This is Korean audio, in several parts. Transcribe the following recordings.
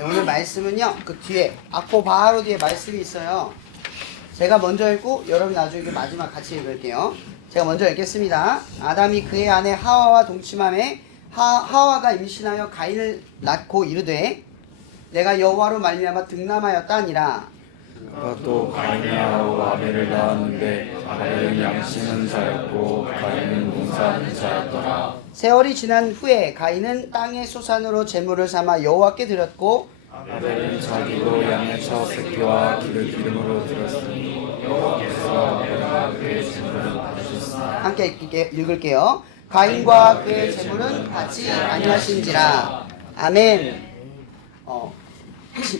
오늘 말씀은요, 그 뒤에 악보 바로 뒤에 말씀이 있어요. 제가 먼저 읽고 여러분 나중에 마지막 같이 읽을게요. 제가 먼저 읽겠습니다. 아담이 그의 아내 하와와 동침함에 하와가 임신하여 가인을 낳고 이르되 내가 여호와로 말미암아 등남하였다 하니라. 그가 또 가인하고 아벨을 낳았는데 아벨은 양심은 자였고 가인은 농사하는 자였더라. 세월이 지난 후에 가인은 땅의 소산으로 제물을 삼아 여호와께 드렸고 아벨은 자기도 양의 첫 새끼와 기를 기름으로 드렸으니 여호와께서 아벨과 그의 제물을 받으셨으나. 함께 읽을게요. 가인과 그의 제물은 받지 아니하신지라. 아멘.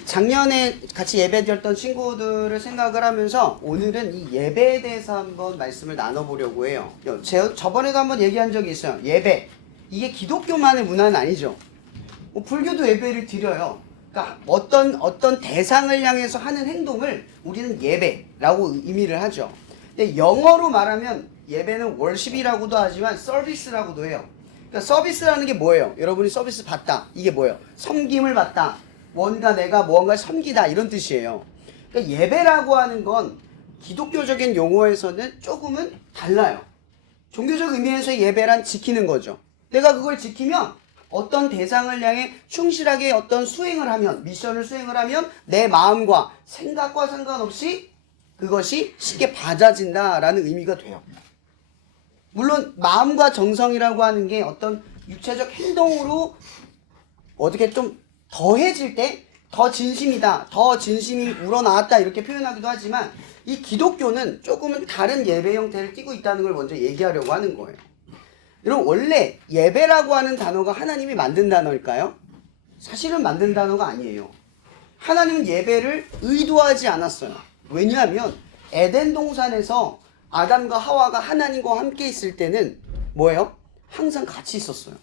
작년에 같이 예배 드렸던 친구들을 생각을 하면서 오늘은 이 예배에 대해서 한번 말씀을 나눠보려고 해요. 저번에도 한번 얘기한 적이 있어요. 예배. 이게 기독교만의 문화는 아니죠. 불교도 예배를 드려요. 그러니까 어떤 대상을 향해서 하는 행동을 우리는 예배라고 의미를 하죠. 근데 영어로 말하면 예배는 월십이라고도 하지만 서비스라고도 해요. 그러니까 서비스라는 게 뭐예요? 여러분이 서비스 받다. 이게 뭐예요? 섬김을 받다. 뭔가 내가 무언가를 섬기다 이런 뜻이에요. 그러니까 예배라고 하는 건 기독교적인 용어에서는 조금은 달라요. 종교적 의미에서의 예배란 지키는 거죠. 내가 그걸 지키면 어떤 대상을 향해 충실하게 어떤 수행을 하면, 미션을 수행을 하면 내 마음과 생각과 상관없이 그것이 쉽게 받아진다라는 의미가 돼요. 물론 마음과 정성이라고 하는 게 어떤 육체적 행동으로 어떻게 좀 더해질 때 더 진심이다, 더 진심이 우러나왔다 이렇게 표현하기도 하지만 이 기독교는 조금은 다른 예배 형태를 띠고 있다는 걸 먼저 얘기하려고 하는 거예요. 여러분 원래 예배라고 하는 단어가 하나님이 만든 단어일까요? 사실은 만든 단어가 아니에요. 하나님은 예배를 의도하지 않았어요. 왜냐하면 에덴 동산에서 아담과 하와가 하나님과 함께 있을 때는 뭐예요? 항상 같이 있었어요.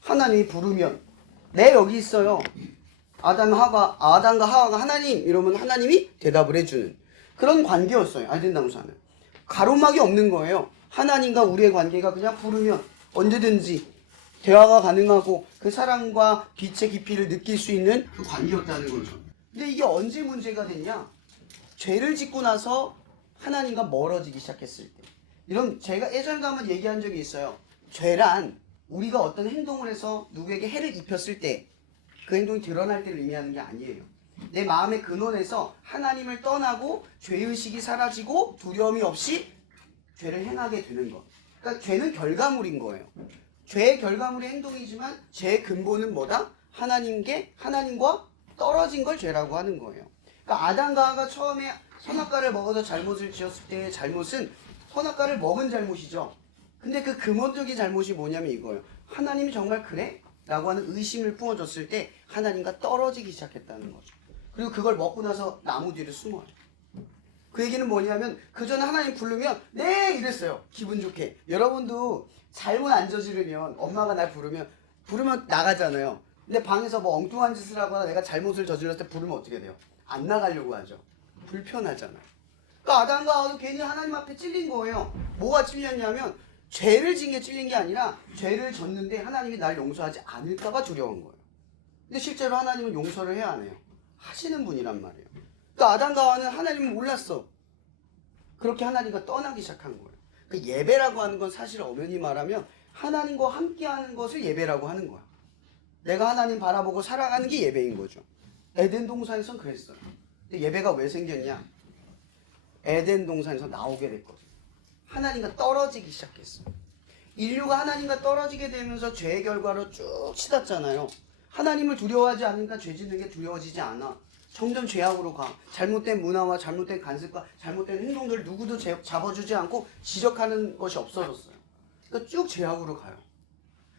하나님이 부르면 네 여기 있어요. 아담과 하와가 하나님 이러면 하나님이 대답을 해주는 그런 관계였어요. 에덴 동산은 가로막이 없는 거예요. 하나님과 우리의 관계가 그냥 부르면 언제든지 대화가 가능하고 그 사랑과 빛의 깊이를 느낄 수 있는 그 관계였다는 거죠. 근데 이게 언제 문제가 됐냐? 죄를 짓고 나서 하나님과 멀어지기 시작했을 때. 이런 제가 예전에 한번 얘기한 적이 있어요. 죄란 우리가 어떤 행동을 해서 누구에게 해를 입혔을 때 그 행동이 드러날 때를 의미하는 게 아니에요. 내 마음의 근원에서 하나님을 떠나고 죄의식이 사라지고 두려움이 없이 죄를 행하게 되는 것. 그러니까 죄는 결과물인 거예요. 죄의 결과물이 행동이지만 죄의 근본은 뭐다? 하나님과 떨어진 걸 죄라고 하는 거예요. 그러니까 아담과 하와가 처음에 선악과를 먹어서 잘못을 지었을 때의 잘못은 선악과를 먹은 잘못이죠. 근데 그 근본적인 잘못이 뭐냐면 이거예요. 하나님이 정말 그래? 라고 하는 의심을 품어줬을 때 하나님과 떨어지기 시작했다는 거죠. 그리고 그걸 먹고 나서 나무 뒤를 숨어요. 그 얘기는 뭐냐면 그전에 하나님 부르면 네 이랬어요. 기분 좋게. 여러분도 잘못 안 저지르면 엄마가 날 부르면 나가잖아요. 근데 방에서 뭐 엉뚱한 짓을 하거나 내가 잘못을 저질렀을 때 부르면 어떻게 돼요? 안 나가려고 하죠. 불편하잖아요. 그러니까 아담과 하와도 괜히 하나님 앞에 찔린 거예요. 뭐가 찔렸냐면 죄를 지은 게 찔린 게 아니라 죄를 졌는데 하나님이 날 용서하지 않을까봐 두려운 거예요. 근데 실제로 하나님은 용서를 해야 안 해요. 하시는 분이란 말이에요. 그러니까 아담과 하와는 하나님을 몰랐어. 그렇게 하나님과 떠나기 시작한 거예요. 그 예배라고 하는 건 사실 엄연히 말하면 하나님과 함께하는 것을 예배라고 하는 거야. 내가 하나님 바라보고 살아가는 게 예배인 거죠. 에덴 동산에선 그랬어요. 근데 예배가 왜 생겼냐? 에덴 동산에서 나오게 됐거든요. 하나님과 떨어지기 시작했어요. 인류가 하나님과 떨어지게 되면서 죄의 결과로 쭉 치닫잖아요. 하나님을 두려워하지 않으니까 죄 짓는 게 두려워지지 않아. 점점 죄악으로 가. 잘못된 문화와 잘못된 간섭과 잘못된 행동들을 누구도 잡아주지 않고 지적하는 것이 없어졌어요. 그러니까 쭉 죄악으로 가요.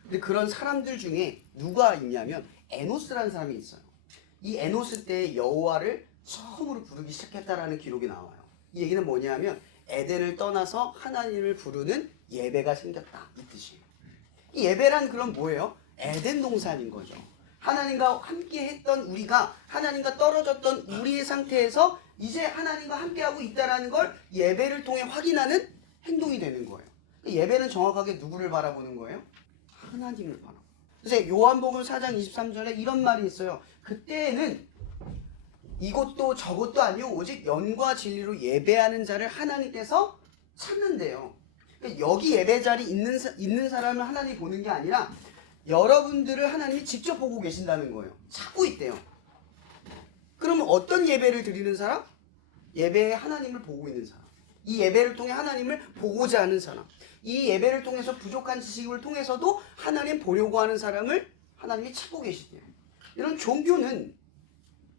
근데 그런 사람들 중에 누가 있냐면 에노스라는 사람이 있어요. 이 에노스 때 여호와를 처음으로 부르기 시작했다라는 기록이 나와요. 이 얘기는 뭐냐면 에덴을 떠나서 하나님을 부르는 예배가 생겼다 이 뜻이에요. 이 예배란 그럼 뭐예요? 에덴 동산인 거죠. 하나님과 함께 했던 우리가 하나님과 떨어졌던 우리의 상태에서 이제 하나님과 함께하고 있다는 걸 예배를 통해 확인하는 행동이 되는 거예요. 예배는 정확하게 누구를 바라보는 거예요? 하나님을 바라보는 거예요. 그래서 요한복음 4장 23절에 이런 말이 있어요. 그때에는 이것도 저것도 아니요 오직 영과 진리로 예배하는 자를 하나님께서 찾는데요. 그러니까 여기 예배 자리 있는 사람을 하나님이 보는 게 아니라 여러분들을 하나님이 직접 보고 계신다는 거예요. 찾고 있대요. 그러면 어떤 예배를 드리는 사람? 예배에 하나님을 보고 있는 사람. 이 예배를 통해 하나님을 보고자 하는 사람. 이 예배를 통해서 부족한 지식을 통해서도 하나님 보려고 하는 사람을 하나님이 찾고 계시대요. 이런 종교는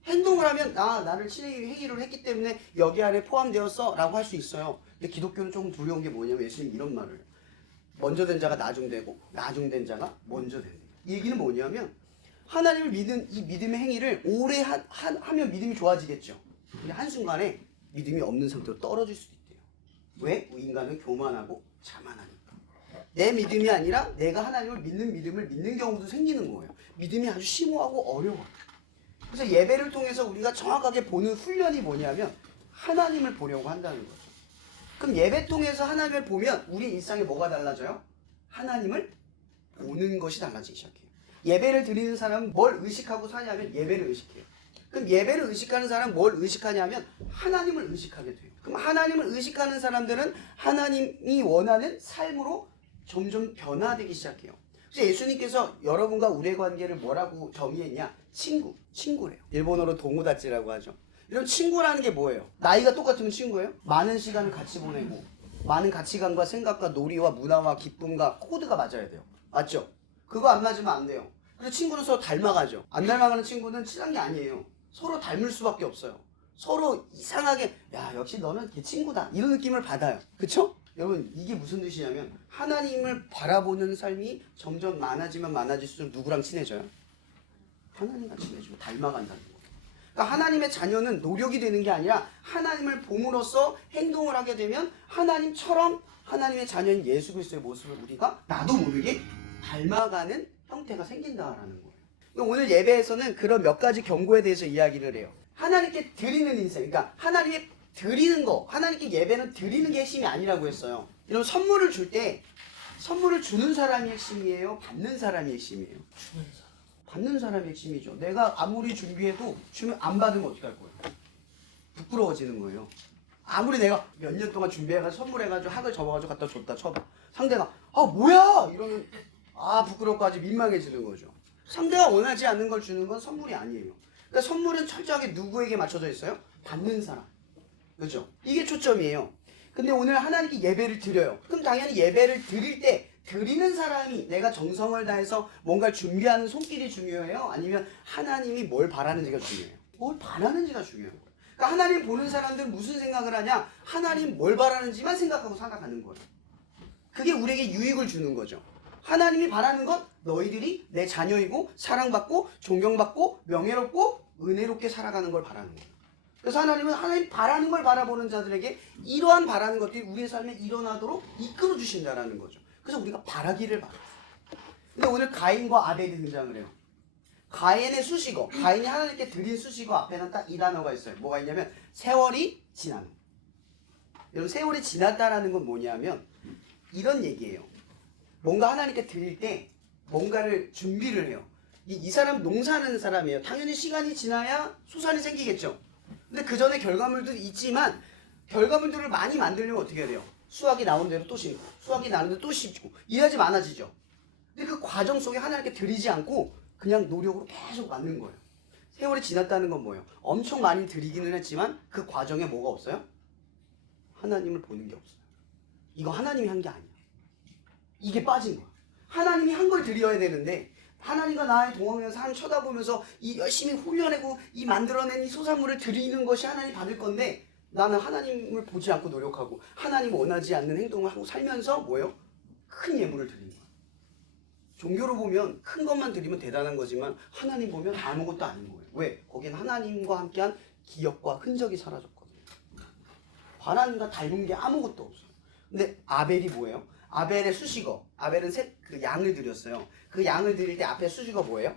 행동을 하면 나를 친히 회개를 했기 때문에 여기 안에 포함되었어 라고 할 수 있어요. 근데 기독교는 조금 두려운 게 뭐냐면 예수님 이런 말을 해요. 먼저 된 자가 나중되고 나중된 자가 먼저 된다. 이 얘기는 뭐냐면 하나님을 믿는 이 믿음의 행위를 오래 하면 믿음이 좋아지겠죠. 근데 한순간에 믿음이 없는 상태로 떨어질 수도 있대요. 왜? 인간은 교만하고 자만하니까. 내 믿음이 아니라 내가 하나님을 믿는 믿음을 믿는 경우도 생기는 거예요. 믿음이 아주 심오하고 어려워요. 그래서 예배를 통해서 우리가 정확하게 보는 훈련이 뭐냐면 하나님을 보려고 한다는 거죠. 그럼 예배 통해서 하나님을 보면 우리 일상에 뭐가 달라져요? 하나님을 보는 것이 달라지기 시작해요. 예배를 드리는 사람은 뭘 의식하고 사냐면 예배를 의식해요. 그럼 예배를 의식하는 사람은 뭘 의식하냐면 하나님을 의식하게 돼요. 그럼 하나님을 의식하는 사람들은 하나님이 원하는 삶으로 점점 변화되기 시작해요. 그래서 예수님께서 여러분과 우리의 관계를 뭐라고 정의했냐? 친구래요. 일본어로 도모다치라고 하죠. 이런 친구라는 게 뭐예요? 나이가 똑같으면 친구예요? 많은 시간을 같이 보내고 많은 가치관과 생각과 놀이와 문화와 기쁨과 코드가 맞아야 돼요. 맞죠? 그거 안 맞으면 안 돼요. 그래서 친구는 서로 닮아가죠. 안 닮아가는 친구는 친한 게 아니에요. 서로 닮을 수밖에 없어요. 서로 이상하게 야 역시 너는 걔 친구다 이런 느낌을 받아요. 그쵸? 여러분 이게 무슨 뜻이냐면 하나님을 바라보는 삶이 점점 많아지면 많아질수록 누구랑 친해져요? 하나님과 친해지고 닮아간다는 거예요. 그러니까 하나님의 자녀는 노력이 되는 게 아니라 하나님을 봄으로써 행동을 하게 되면 하나님처럼 하나님의 자녀인 예수 그리스도의 모습을 우리가 나도 모르게 닮아가는 형태가 생긴다라는 거예요. 오늘 예배에서는 그런 몇 가지 경고에 대해서 이야기를 해요. 하나님께 드리는 인생, 그러니까 하나님께 드리는 거, 하나님께 예배는 드리는 게 핵심이 아니라고 했어요. 이런 선물을 줄 때 선물을 주는 사람이 핵심이에요? 받는 사람이 핵심이에요? 주는 사람. 받는 사람이 핵심이죠. 내가 아무리 준비해도 주면 안 받으면 어떡할 거예요? 부끄러워지는 거예요. 아무리 내가 몇 년 동안 준비해가지고 선물해가지고 학을 접어가지고 갖다 줬다 쳐봐. 상대가 뭐야! 이러면 부끄럽고 민망해지는 거죠. 상대가 원하지 않는 걸 주는 건 선물이 아니에요. 그러니까 선물은 철저하게 누구에게 맞춰져 있어요? 받는 사람. 그죠? 이게 초점이에요. 근데 오늘 하나님께 예배를 드려요. 그럼 당연히 예배를 드릴 때 드리는 사람이 내가 정성을 다해서 뭔가를 준비하는 손길이 중요해요? 아니면 하나님이 뭘 바라는지가 중요해요? 뭘 바라는지가 중요한 거예요. 그러니까 하나님 보는 사람들은 무슨 생각을 하냐? 하나님 뭘 바라는지만 생각하고 살아가는 거예요. 그게 우리에게 유익을 주는 거죠. 하나님이 바라는 건 너희들이 내 자녀이고 사랑받고 존경받고 명예롭고 은혜롭게 살아가는 걸 바라는 거예요. 그래서 하나님은 하나님 바라는 걸 바라보는 자들에게 이러한 바라는 것들이 우리의 삶에 일어나도록 이끌어 주신다라는 거죠. 그래서 우리가 바라기를 바라요. 근데 오늘 가인과 아벨이 등장을 해요. 가인의 수식어, 가인이 하나님께 드린 수식어 앞에는 딱 이 단어가 있어요. 뭐가 있냐면 세월이 지나는. 여러분 세월이 지났다라는 건 뭐냐면 이런 얘기예요. 뭔가 하나님께 드릴 때 뭔가를 준비를 해요. 이 사람 농사하는 사람이에요. 당연히 시간이 지나야 소산이 생기겠죠. 근데 그 전에 결과물도 있지만 결과물들을 많이 만들려면 어떻게 해야 돼요? 수확이 나오는 대로 또 심고 수확이 나는 대로 또 심고 이래야지 많아지죠. 근데 그 과정 속에 하나님께 드리지 않고 그냥 노력으로 계속 만든 거예요. 세월이 지났다는 건 뭐예요? 엄청 많이 드리기는 했지만 그 과정에 뭐가 없어요? 하나님을 보는 게 없어요. 이거 하나님이 한 게 아니야. 이게 빠진 거야. 하나님이 한 걸 드려야 되는데 하나님과 나의 동행하면서 하나님 쳐다보면서 이 열심히 훈련하고 이 만들어낸 이 소산물을 드리는 것이 하나님 받을 건데 나는 하나님을 보지 않고 노력하고 하나님 원하지 않는 행동을 하고 살면서 뭐예요? 큰 예물을 드리는 거야. 종교로 보면 큰 것만 드리면 대단한 거지만 하나님 보면 아무것도 아닌 거예요. 왜? 거기는 하나님과 함께한 기억과 흔적이 사라졌거든요. 하나님과 닮은 게 아무것도 없어요. 근데 아벨이 뭐예요? 아벨의 수식어. 아벨은 그 양을 드렸어요. 그 양을 드릴 때 앞에 수식어 뭐예요?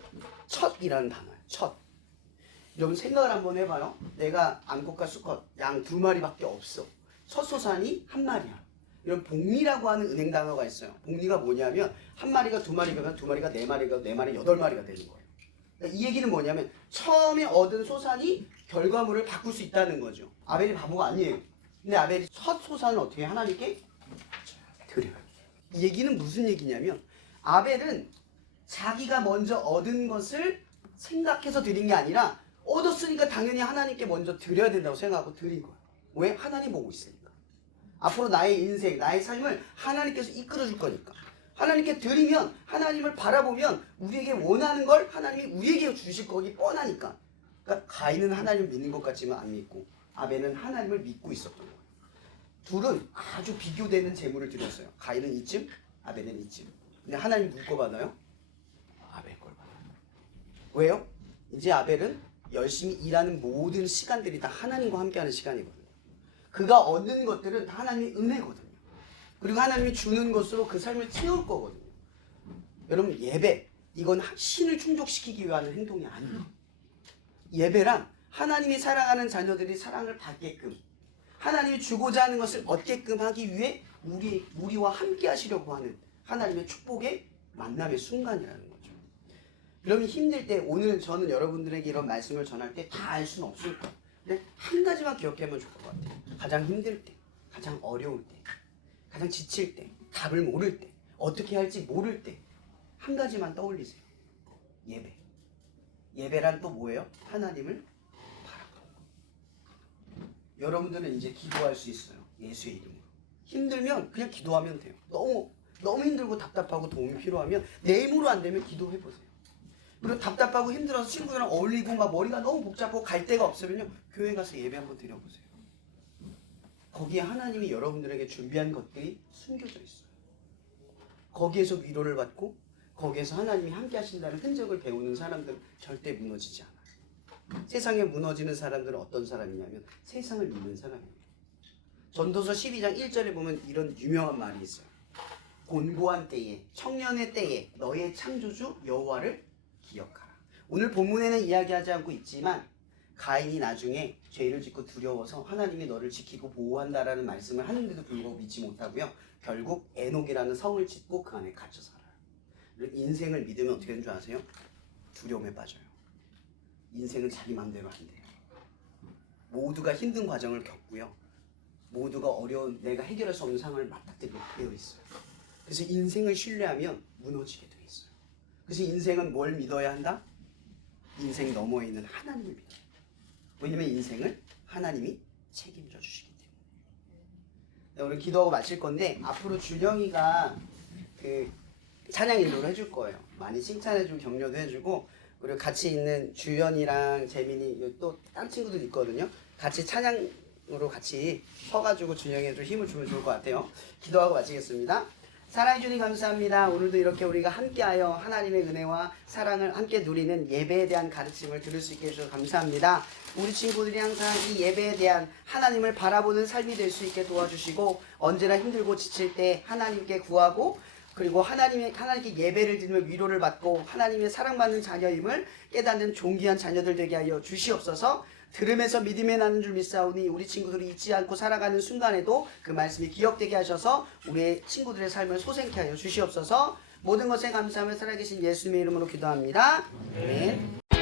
첫 이라는 단어예요. 첫. 여러분 생각을 한번 해봐요. 내가 암컷과 수컷 양 2마리밖에 없어. 첫 소산이 1마리야. 이런 복리라고 하는 은행 단어가 있어요. 복리가 뭐냐면 한 마리가 두 마리가 두 마리가 네 마리가 네 마리 여덟 마리가 되는 거예요. 그러니까 이 얘기는 뭐냐면 처음에 얻은 소산이 결과물을 바꿀 수 있다는 거죠. 아벨이 바보가 아니에요. 근데 아벨이 첫 소산을 어떻게 하나님께 드려요. 이 얘기는 무슨 얘기냐면 아벨은 자기가 먼저 얻은 것을 생각해서 드린 게 아니라 얻었으니까 당연히 하나님께 먼저 드려야 된다고 생각하고 드린 거예요. 왜? 하나님 보고 있으니까. 앞으로 나의 인생, 나의 삶을 하나님께서 이끌어 줄 거니까. 하나님께 드리면, 하나님을 바라보면 우리에게 원하는 걸 하나님이 우리에게 주실 거기 뻔하니까. 그러니까 가인은 하나님을 믿는 것 같지만 안 믿고 아벨은 하나님을 믿고 있었던 거예요. 둘은 아주 비교되는 재물을 드렸어요. 가인은 이쯤, 아벨은 이쯤. 근데 하나님 누구 거 받아요? 아벨 걸 받아요. 왜요? 이제 아벨은 열심히 일하는 모든 시간들이 다 하나님과 함께하는 시간이거든요. 그가 얻는 것들은 다 하나님의 은혜거든요. 그리고 하나님이 주는 것으로 그 삶을 채울 거거든요. 여러분 예배 이건 신을 충족시키기 위한 행동이 아니에요. 예배란 하나님이 사랑하는 자녀들이 사랑을 받게끔 하나님이 주고자 하는 것을 얻게끔 하기 위해 우리와 함께 하시려고 하는 하나님의 축복의 만남의 순간이라는 거죠. 여러분 힘들 때 오늘 저는 여러분들에게 이런 말씀을 전할 때 다 알 수는 없을 거예요. 근데 한 가지만 기억하면 좋을 것 같아요. 가장 힘들 때, 가장 어려울 때, 가장 지칠 때, 답을 모를 때, 어떻게 할지 모를 때 한 가지만 떠올리세요. 예배. 예배란 또 뭐예요? 하나님을 바라보는 거. 여러분들은 이제 기도할 수 있어요. 예수의 이름으로. 힘들면 그냥 기도하면 돼요. 너무 힘들고 답답하고 도움이 필요하면 내 힘으로 안 되면 기도해보세요. 그리고 답답하고 힘들어서 친구들이랑 어울리고 막 머리가 너무 복잡하고 갈 데가 없으면요. 교회 가서 예배 한번 드려보세요. 거기에 하나님이 여러분들에게 준비한 것들이 숨겨져 있어요. 거기에서 위로를 받고 거기에서 하나님이 함께 하신다는 흔적을 배우는 사람들은 절대 무너지지 않아요. 세상에 무너지는 사람들은 어떤 사람이냐면 세상을 믿는 사람이에요. 전도서 12장 1절에 보면 이런 유명한 말이 있어요. 곤고한 때에 청년의 때에 너의 창조주 여호와를 기억하라. 오늘 본문에는 이야기하지 않고 있지만 가인이 나중에 죄를 짓고 두려워서 하나님이 너를 지키고 보호한다라는 말씀을 하는데도 불구하고 믿지 못하고요. 결국 에녹이라는 성을 짓고 그 안에 갇혀 살아요. 인생을 믿으면 어떻게 되는 줄 아세요? 두려움에 빠져요. 인생은 자기 마음대로 안 돼요. 모두가 힘든 과정을 겪고요. 모두가 어려운 내가 해결할 수 없는 상황을 맞닥뜨리게 되어 있어요. 그래서 인생을 신뢰하면 무너지게 되어 있어요. 그래서 인생은 뭘 믿어야 한다? 인생 너머에 있는 하나님을 믿어요. 왜냐면 인생을 하나님이 책임져 주시기 때문에. 네, 오늘 기도하고 마칠 건데 앞으로 준영이가 그 찬양 인도를 해줄 거예요. 많이 칭찬해주고 격려도 해주고 그리고 같이 있는 주연이랑 재민이 또 다른 친구들 있거든요. 같이 찬양으로 같이 서가지고 준영이에 좀 힘을 주면 좋을 것 같아요. 기도하고 마치겠습니다. 사랑해 주님 감사합니다. 오늘도 이렇게 우리가 함께하여 하나님의 은혜와 사랑을 함께 누리는 예배에 대한 가르침을 들을 수 있게 해주셔서 감사합니다. 우리 친구들이 항상 이 예배에 대한 하나님을 바라보는 삶이 될 수 있게 도와주시고 언제나 힘들고 지칠 때 하나님께 구하고 그리고 하나님께 예배를 드리며 위로를 받고 하나님의 사랑받는 자녀임을 깨닫는 존귀한 자녀들 되게 하여 주시옵소서. 들으면서 믿음에 나는 줄 믿사오니 우리 친구들이 잊지 않고 살아가는 순간에도 그 말씀이 기억되게 하셔서 우리 친구들의 삶을 소생케 하여 주시옵소서. 모든 것에 감사하며 살아계신 예수님의 이름으로 기도합니다. 아멘.